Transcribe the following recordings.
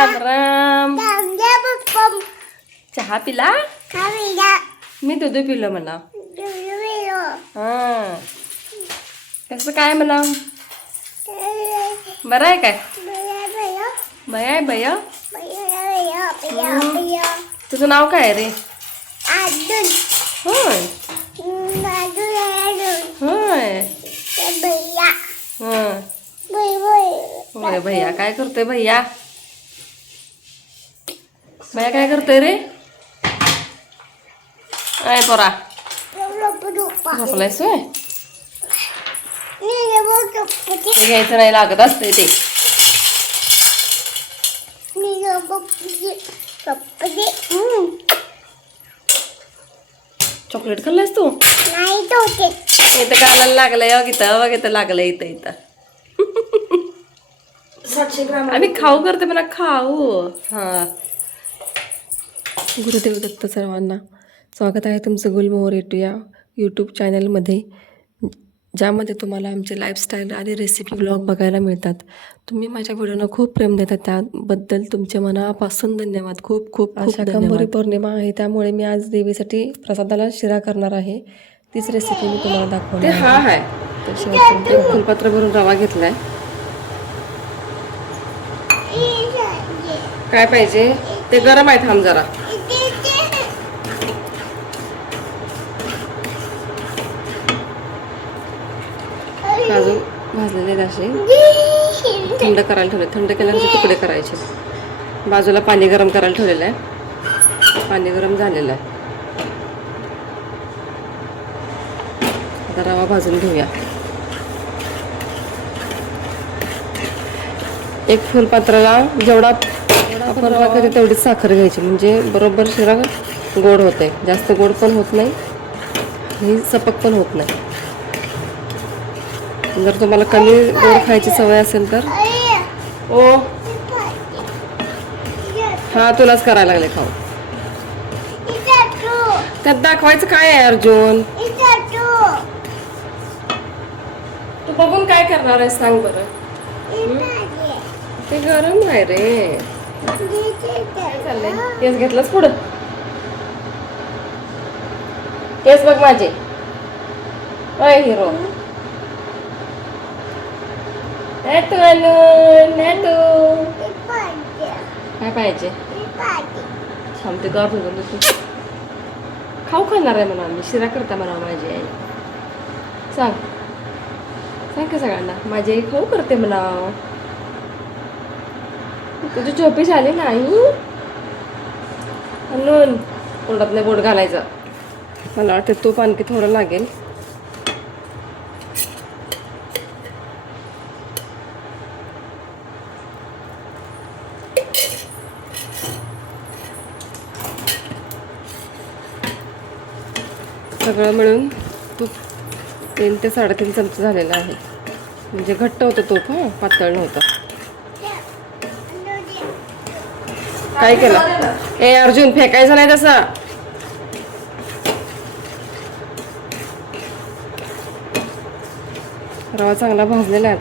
राम राम. चहा पिला? मी दूध पिलं म्हणा. हा कसं काय म्हणा? बरं आहे काय? भया आहे भया. तुझं नाव काय आहे रे? होय होय. होय भैया काय करतोय भैया? भैया काय करतोय रे? काय पोरा झोपलायस होय? घ्यायचं नाही लागत असतंय ते. चॉकलेट खाल्लायस तू? इथं कालाला लागलंय बघ इथं लागलंय इथं. 700 ग्राम आम्ही खाऊ करते मला खाऊ. हा गुरुदेव दत्त सर्वांना. स्वागत आहे तुमचं गुलमोहर या यूट्यूब चॅनलमध्ये, ज्यामध्ये तुम्हाला आमचे लाईफस्टाईल आणि रेसिपी ब्लॉग बघायला मिळतात. तुम्ही माझ्या व्हिडिओला खूप प्रेम देतात, त्याबद्दल तुमचे मनापासून धन्यवाद. खूप खूप खूप शाकंभरी पौर्णिमा आहे, त्यामुळे मी आज देवीसाठी प्रसादाला शिरा करणार आहे. तीच रेसिपी मी तुम्हाला दाखवणार आहे. हा आहे तर शेवटी फुलपत्र भरून रवा घेतलाय. काय पाहिजे ते गरम आहे, थांब जरा. काजू भाजलेले असे थंड करायला ठेवले. थंड केल्यानंतर तुकडे करायचे. बाजूला पाणी गरम करायला ठेवलेलं आहे. पाणी गरम झालेलं आहे. आता रवा भाजून घेऊया. एक फुलपात्राला जेवढा आपण रवा करतो तेवढीच साखर घ्यायची, म्हणजे बरोबर शिरा गोड होते. जास्त गोड पण होत नाही आणि सपक पण होत नाही. जर तुम्हाला कमी गोड खायची सवय असेल तर ओ हा तुलाच करायला लागले खाऊ. त्यात दाखवायचं काय आहे अर्जुन? तू बघून काय करणार आहे सांग बरं. ते गरम आहे रे. काय चाललंय? केस घेतलंच पुढं. केस बघ माझे. अय हिरो नेटू नेटू काय पाहिजे? थांबते गाव तू खाऊ खाणार आहे म्हणा. मी शिरा करता म्हणा माझी आई. सांग सांग का सगळ्यांना माझी आई खाऊ करते म्हणा. तुझी झोपी झाली नाही म्हणून तोंडात नाही बोट घालायचं. मला वाटतं तूप आणखी थोडं लागेल. सगळं मिळून तूप 3 ते 3.5 चमचे झालेलं आहे. म्हणजे घट्ट होतं तूप, हां पातळ नव्हतं. काय केलं? ए अर्जुन फेकायचं नाही तसा. रवा चांगला भाजलेला आहे.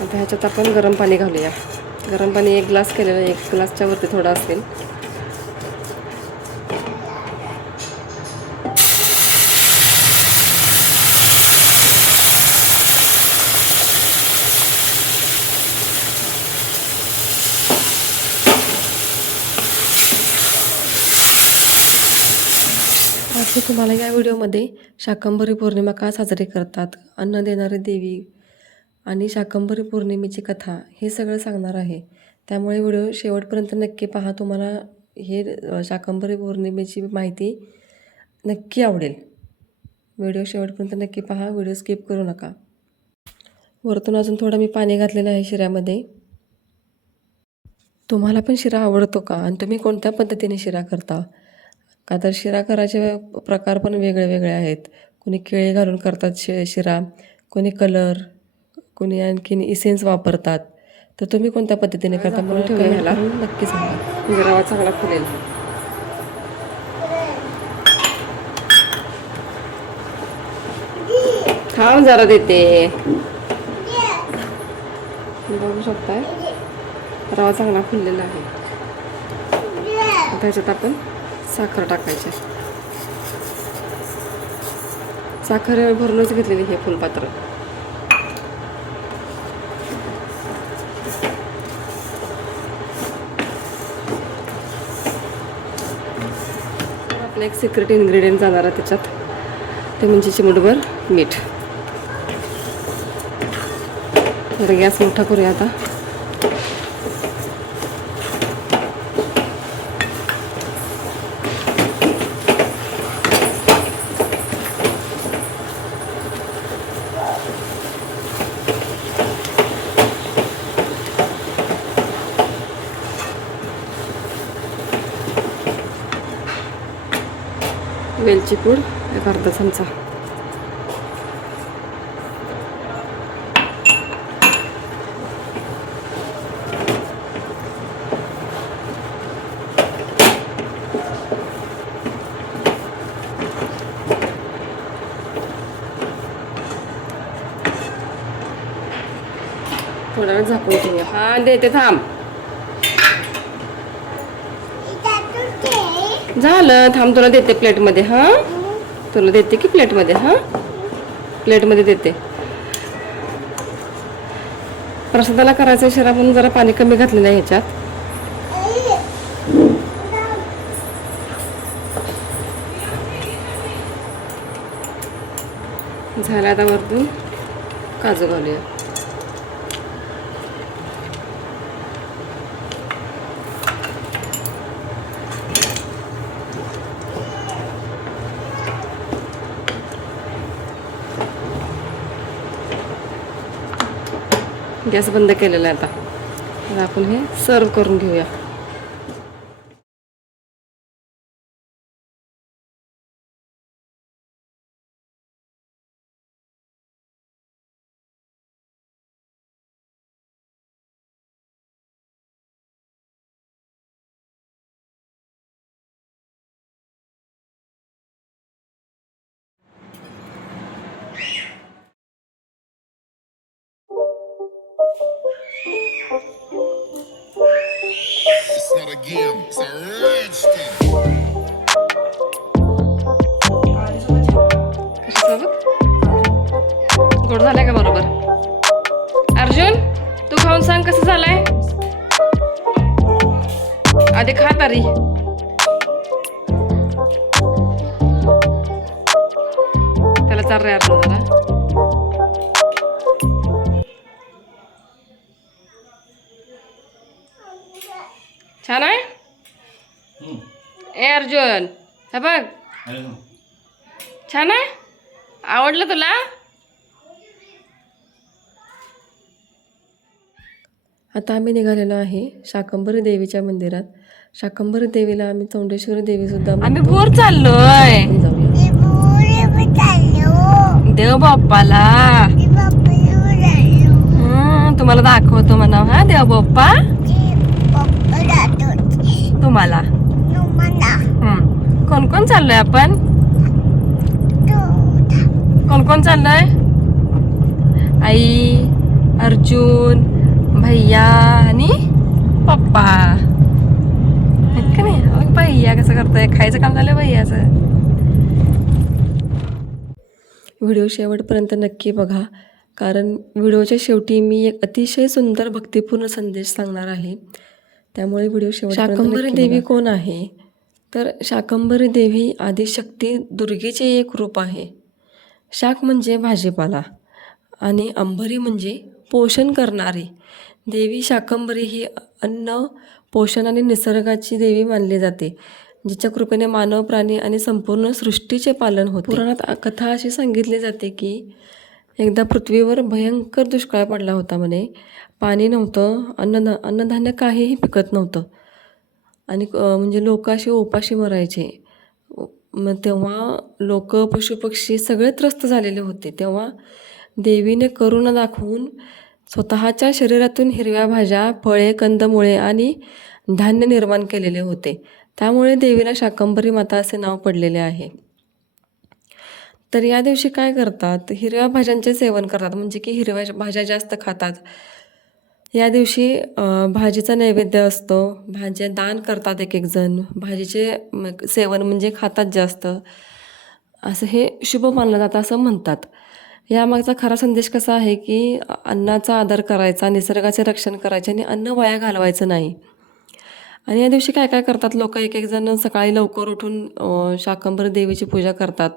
आता ह्याच्यात आपण गरम पाणी घालूया. गरम पाणी 1 ग्लास केलेलं, 1 ग्लासच्या वरती थोडं असेल. आज तुम्हाला या व्हिडिओमध्ये शाकंभरी पौर्णिमा का साजरी करतात, अन्न देणारी देवी आणि शाकंभरी पौर्णिमेची कथा हे सगळं सांगणार आहे. त्यामुळे व्हिडिओ शेवटपर्यंत नक्की पहा. तुम्हाला हे शाकंभरी पौर्णिमेची माहिती नक्की आवडेल. व्हिडिओ शेवटपर्यंत नक्की पहा. व्हिडिओ स्किप करू नका. वरतून अजून थोडं मी पाणी घातलेलं आहे शिऱ्यामध्ये. तुम्हाला पण शिरा आवडतो का आणि तुम्ही कोणत्या पद्धतीने शिरा करता? का तर शिरा करायचे प्रकार पण वेगळे वेगळे आहेत. कोणी केळी घालून करतात शिरा, कोणी कलर, कोणी आणखीन इसेन्स वापरतात. तर तुम्ही कोणत्या पद्धतीने करता मला कमेंट नक्की सांगा. रवा चांगला फुलेल. थांब जरा देते. बघू शकताय रवा चांगला फुललेला आहे. त्याच्यात आपण साखर टाकायची. साखर भरूनच घेतलेली हे फुलपात्र. आपलं एक सिक्रेट इन्ग्रेडियंट जाणार आहे त्याच्यात, ते म्हणजे चिमूटभर मीठ. तर गॅस मोठा करूया आता. वेलची पूड एक अर्धा चमचा. थोडा वेळ झाकून ठेवूया. हा देते, थांब. झालं, थांब, तुला देते प्लेटमध्ये. हां, तुला देते की प्लेटमध्ये. हां, प्लेटमध्ये देते. प्रसादाला करायचं शिरा म्हणून जरा पाणी कमी घातलेलं आहे ह्याच्यात. झालं, आता वरतून काजू घालूया. गॅस बंद केलेला आहे आता आपण हे सर्व करून घेऊया. It's not a game, it's a rich thing. कशासोबत गोड झालाय का बरोबर? अर्जुन, तू खाऊन सांग कसं झालंय. आधी खा तरी. त्याला चार रे अर्जुन जरा. छान आहे. ए अर्जुन, हे बघ, छान आहे. आवडलं तुला? आता आम्ही निघालेलो आहे शाकंभरी देवीच्या मंदिरात. शाकंभरी देवीला आम्ही चौंडेश्वरी देवी सुद्धा आम्ही भोर चाललोय. देव बाप्पाला तुम्हाला दाखवतो म्हणा. हा, देव बाप्पा तुम्हाला. कोण कोण चाललोय आपण? कोण कोण चाललोय? आई, अर्जुन, भैया आणि पप्पा आहेत का नाही? भैया कसं करतोय, खायचं काम झालं भैयाचं. व्हिडिओ शेवटपर्यंत नक्की बघा, कारण व्हिडिओच्या शेवटी मी एक अतिशय सुंदर भक्तिपूर्ण संदेश सांगणार आहे. त्यामुळे व्हिडिओ शेवटपर्यंत. शाकंभरी देवी कोण आहे? तर शाकंभरी देवी आदिशक्ती दुर्गेचे एक रूप आहे. शाक म्हणजे भाजीपाला आणि अंबरी म्हणजे पोषण करणारी. देवी शाकंभरी ही अन्न, पोषण आणि निसर्गाची देवी मानली जाते, जिच्या कृपेने मानव, प्राणी आणि संपूर्ण सृष्टीचे पालन होते. पुराणात कथा अशी सांगितली जाते की एकदा पृथ्वीवर भयंकर दुष्काळ पडला होता म्हणे. पाणी नव्हतं, अन्नधान्य काहीही पिकत नव्हतं आणि म्हणजे लोक असे उपाशी मरायचे. मग तेव्हा लोक, पशुपक्षी सगळे त्रस्त झालेले होते. तेव्हा देवीने करुणा दाखवून स्वतःच्या शरीरातून हिरव्या भाज्या, फळे, कंदमुळे आणि धान्य निर्माण केलेले होते. त्यामुळे देवीला शाकंभरी माता असे नाव पडलेले आहे. तर या दिवशी काय करतात? हिरव्या भाज्यांचे सेवन करतात, म्हणजे की हिरव्या भाज्या जास्त खातात. या दिवशी भाजीचा नैवेद्य असतो. भाज्या दान करतात एक एक जण. भाजीचे सेवन म्हणजे खातात जास्त. असं हे शुभ मानलं जातं असं म्हणतात. यामागचा खरा संदेश कसा आहे की अन्नाचा आदर करायचा, निसर्गाचे रक्षण करायचे आणि अन्न वाया घालवायचं नाही. आणि या दिवशी काय काय करतात लोक, एक एक जण सकाळी लवकर उठून शाकंभरी देवीची पूजा करतात.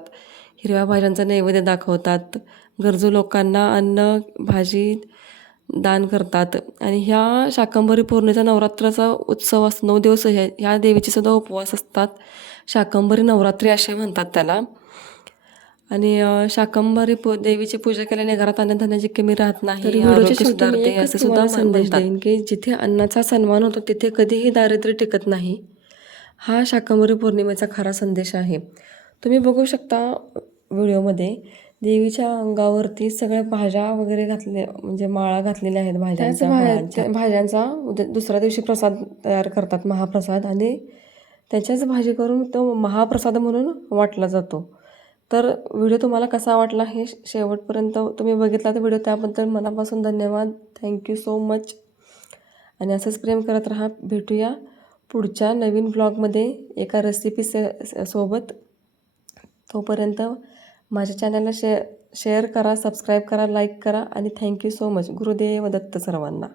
हिरव्या भाज्यांचा नैवेद्य दाखवतात. गरजू लोकांना अन्न, भाजी दान करतात. आणि ह्या शाकंभरी पौर्णिमेचा नवरात्राचा उत्सव असतो. 9 दिवस ह्या देवीचे सुद्धा उपवास असतात. शाकंभरी नवरात्री असे म्हणतात त्याला. आणि शाकंभरी देवीची पूजा केल्याने घरात अन्नधान्याची कमी राहत नाही, आरोग्य सुधारते असं सुद्धा संदेश देईन की जिथे अन्नाचा सन्मान होतो तिथे कधीही दारिद्र्य टिकत नाही. हा शाकंभरी पौर्णिमेचा खरा संदेश आहे. तुम्ही बघू शकता व्हिडिओमध्ये देवीच्या अंगावरती सगळ्या भाज्या वगैरे घातले, म्हणजे माळा घातलेल्या आहेत भाज्यांचा दुसऱ्या दिवशी प्रसाद तयार करतात, महाप्रसाद. आणि त्याच्याच भाजी करून तो महाप्रसाद म्हणून वाटला जातो. तर व्हिडिओ तुम्हाला कसा वाटला हे शेवटपर्यंत तुम्ही बघितला तर व्हिडिओ, त्याबद्दल मनापासून धन्यवाद. Thank you so much. आणि असंच प्रेम करत राहा. भेटूया पुढच्या नवीन ब्लॉगमध्ये एका रेसिपी सोबत. तोपर्यंत माझ्या चॅनलला शेअर करा, सबस्क्राईब करा, लाईक करा आणि thank you so much. Gurudev Datta सर्वांना.